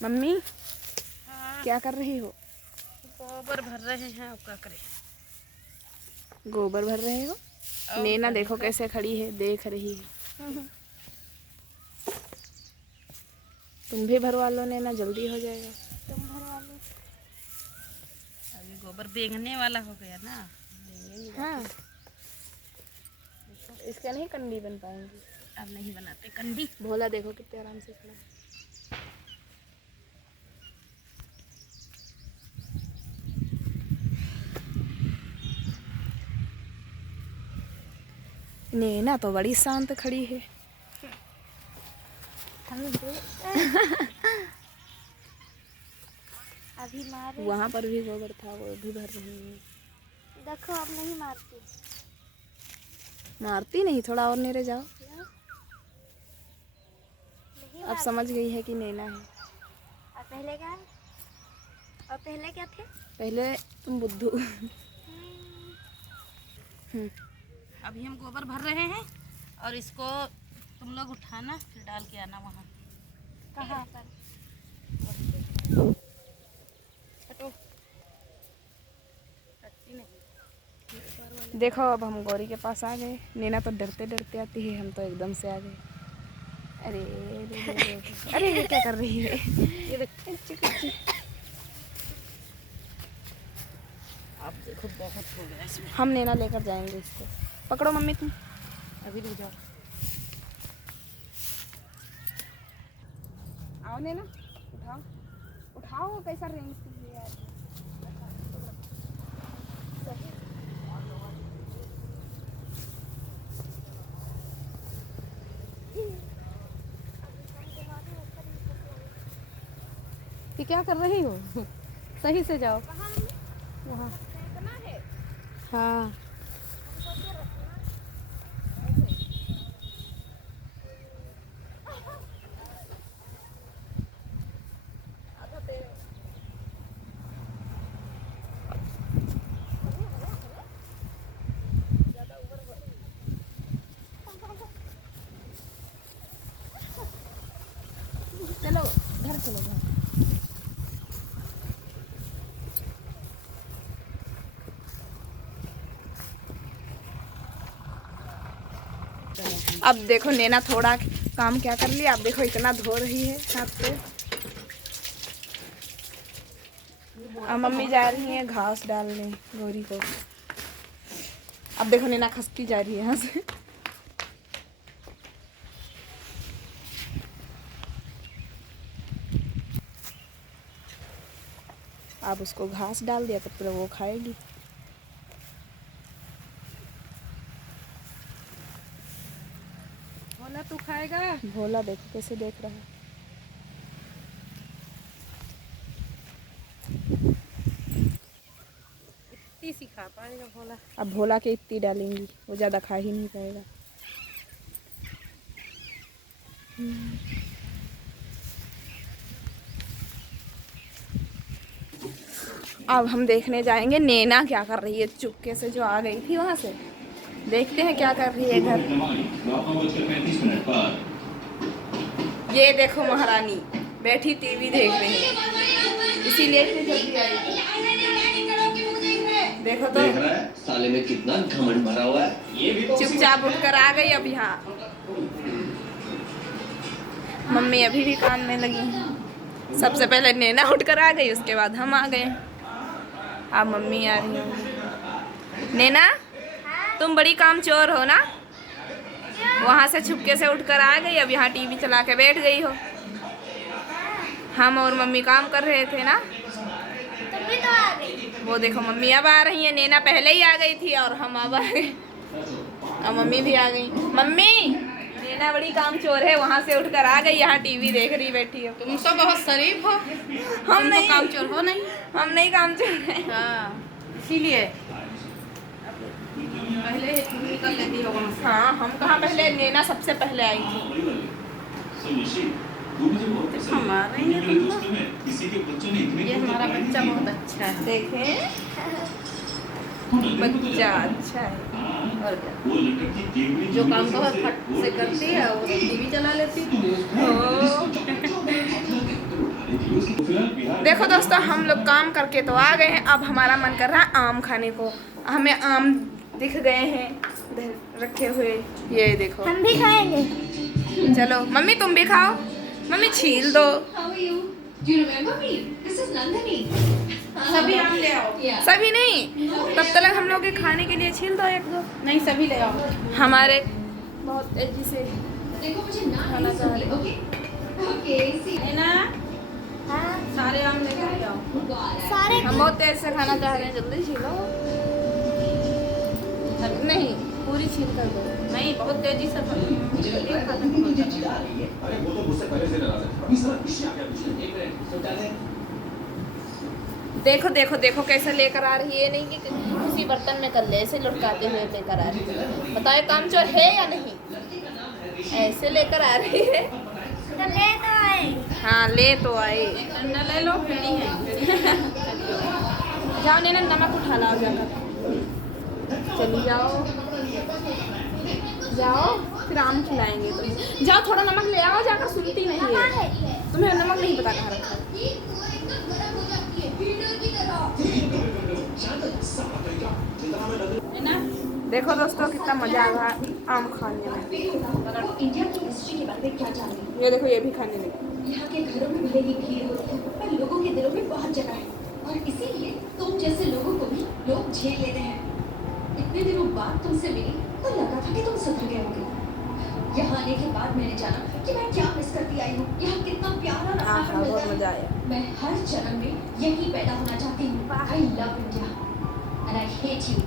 Mummy हाँ, क्या कर रही हो? गोबर भर रहे हैं। अब क्या करें? गोबर भर रहे हो? और नैना क्या देखो देखो। कैसे खड़ी है, देख रही है। तुम भी भरवा लो नैना, जल्दी हो जाएगा। तुम भरवा लो। अभी गोबर बेंगने वाला हो गया ना। हाँ, इसका नहीं कंडी बन पाएंगी। अब नहीं बनाते कंडी। भोला देखो कितने आराम से खड़ा है। नैना तो बड़ी शांत खड़ी है। अभी मारे। वहाँ पर भी गोबर था, वो भी भर रही है। देखो अब नहीं मारती। मारती नहीं, थोड़ा और नीचे जाओ। नहीं अब मारती। समझ गई है कि नैना है। और पहले क्या? और पहले क्या थे? पहले तुम बुद्धू। अभी हम गोबर भर रहे हैं और इसको तुम लोग उठाना, फिर डाल के आना वहाँ। कहाँ पर? हटो। कच्ची नहीं। देखो अब हम गौरी के पास आ गए। नैना तो डरते डरते आती है, हम तो एकदम से आ गए। अरे अरे ये क्या कर रही है? ये देखो कच्ची कच्ची। आप देखो बहुत हो गया इसमें। हम नैना लेकर जाएंगे इसको। पकड़ो मम्मी तुम। अभी रुक जाओ। आओ नैना, उठाओ उठाओ। कैसा रेंग है यार। ये क्या कर रही हो? सही से जाओ। वहाँ हाँ। चलो घर चलो घर। अब देखो नैना थोड़ा काम क्या कर लिया। अब देखो इतना धो रही है हाथ पे। अब मम्मी जा रही है घास डालने गौरी को। अब देखो नैना खसती जा रही है यहाँ से। अब उसको घास डाल दिया तो फिर वो खाएगी। बोला तू खाएगा। भोला देखो कैसे देख रहा है। इतनी सी खा पाएगा भोला। अब भोला के इतनी डालेंगी, वो ज़्यादा खा ही नहीं पाएगा। अब हम देखने जाएंगे नैना क्या कर रही है। चुपके से जो आ गई थी वहाँ से, देखते हैं क्या कर रही है घर। ये देखो महारानी बैठी टीवी देख रही है, इसीलिए इतनी जल्दी आई। देखो तो देख रहा है साले में कितना घमंड भरा हुआ है। ये भी तो चुपचाप उठकर आ गई। अब यहाँ मम्मी अभी भी काम में लगी हैं। सबसे पहले नैना उठकर आ गई, उसके बाद हम आ गए। अब मम्मी आ रही है। नैना तुम बड़ी काम चोर हो ना, वहाँ से छुपके से उठकर आ गई। अब यहाँ टीवी चला के बैठ गई हो। हम और मम्मी काम कर रहे थे ना। तुम भी तो आ गई। वो देखो मम्मी अब आ रही है। नैना पहले ही आ गई थी और हम अब आ गए। अब मम्मी भी आ गई। मम्मी नैना बड़ी काम चोर है, वहाँ से उठकर आ गई, यहाँ टीवी देख रही बैठी हो। तुम तो बहुत शरीफ हो। हम तुम नहीं तो काम चोर हो नहीं। हम नहीं काम चोर हैं। हाँ, इसीलिए पहले निकल लेती हो वहाँ से। हाँ, हम कहाँ पहले, नैना सबसे पहले आई थी। हम आ रही हैं तुम लोग। ये हमारा बच्चा बहुत अच्छा है। देखें बच्चा अच्छा है। और क्या, जो काम बहुत फट से करती है वो टीवी चला लेती है। ओ देखो दोस्तों, हम लोग काम करके तो आ गए हैं, अब हमारा मन कर रहा है आम खाने को। हमें आम दिख गए हैं इधर रखे हुए, ये देखो। हम भी खाएंगे। चलो मम्मी तुम भी खाओ, मम्मी छील दो। How are you? Do you remember me? This is Nandini. सभी आम ले आओ। Yeah. सभी नहीं, तब तक हम लोग के खाने के लिए छील दो एक दो। नहीं सभी ले आओ। हमारे बहुत तेजी से देखो मुझे ना खाना नहीं चाह रहे सुनती, okay? Okay, see. नैना हाँ, सारे आम लेकर आओ। सारे हम बहुत तेज से खाना चाह रहे हैं, जल्दी छीलो। नहीं, पूरी छील कर दो। नहीं बहुत तेजी से मुझे लगता है खत्म हो जाएगा। चिढ़ा रही है। अरे वो तो मुझसे पहले से नाराज है। अभी सारा इश्क आ गया मुझे। एक मिनट, तो डाले। देखो देखो देखो कैसे लेकर आ रही है, नहीं कि किसी बर्तन में कर ले, ऐसे लुढ़काते हुए लेकर आ रही है। बताओ ये कामचोर है या नहीं? ऐसे लेकर आ रही है। तो ले तो आए। हाँ ले तो आए। डंडा ले लो, पीढ़ी है। जाओ नैना, नमक उठा लाओ जाकर। चली जाओ जाओ, फिर आम खिलाएंगे तुम्हें। जाओ थोड़ा नमक ले आओ जाकर, सुनती नहीं है। तुम्हें नमक नहीं पता कहाँ रखा है। नैना देखो दोस्तों कितना मजा आ रहा है आम खाने में। वो इंडिया की हिस्ट्री के बारे में क्या जान रही है? ये देखो ये भी खाने लगे। यहाँ के घरों में भले ही भीड़ होती है, पर लोगों के दिलों में बहुत जगह है, और इसीलिए तुम जैसे लोगों को भी लोग झेल लेते हैं। इतने दिनों बाद तुमसे मिली तो लगा था कि तुम सुधर गए होगे। यहाँ आने के बाद मैंने जाना कि मैं क्या मिस करती आई हूँ। यहाँ कितना प्यार और हाँ आनंद हाँ, मिलता बहुत है। मजा आया। मैं हर जन्म में यहीं पैदा होना चाहती हूँ। I love India and I hate you.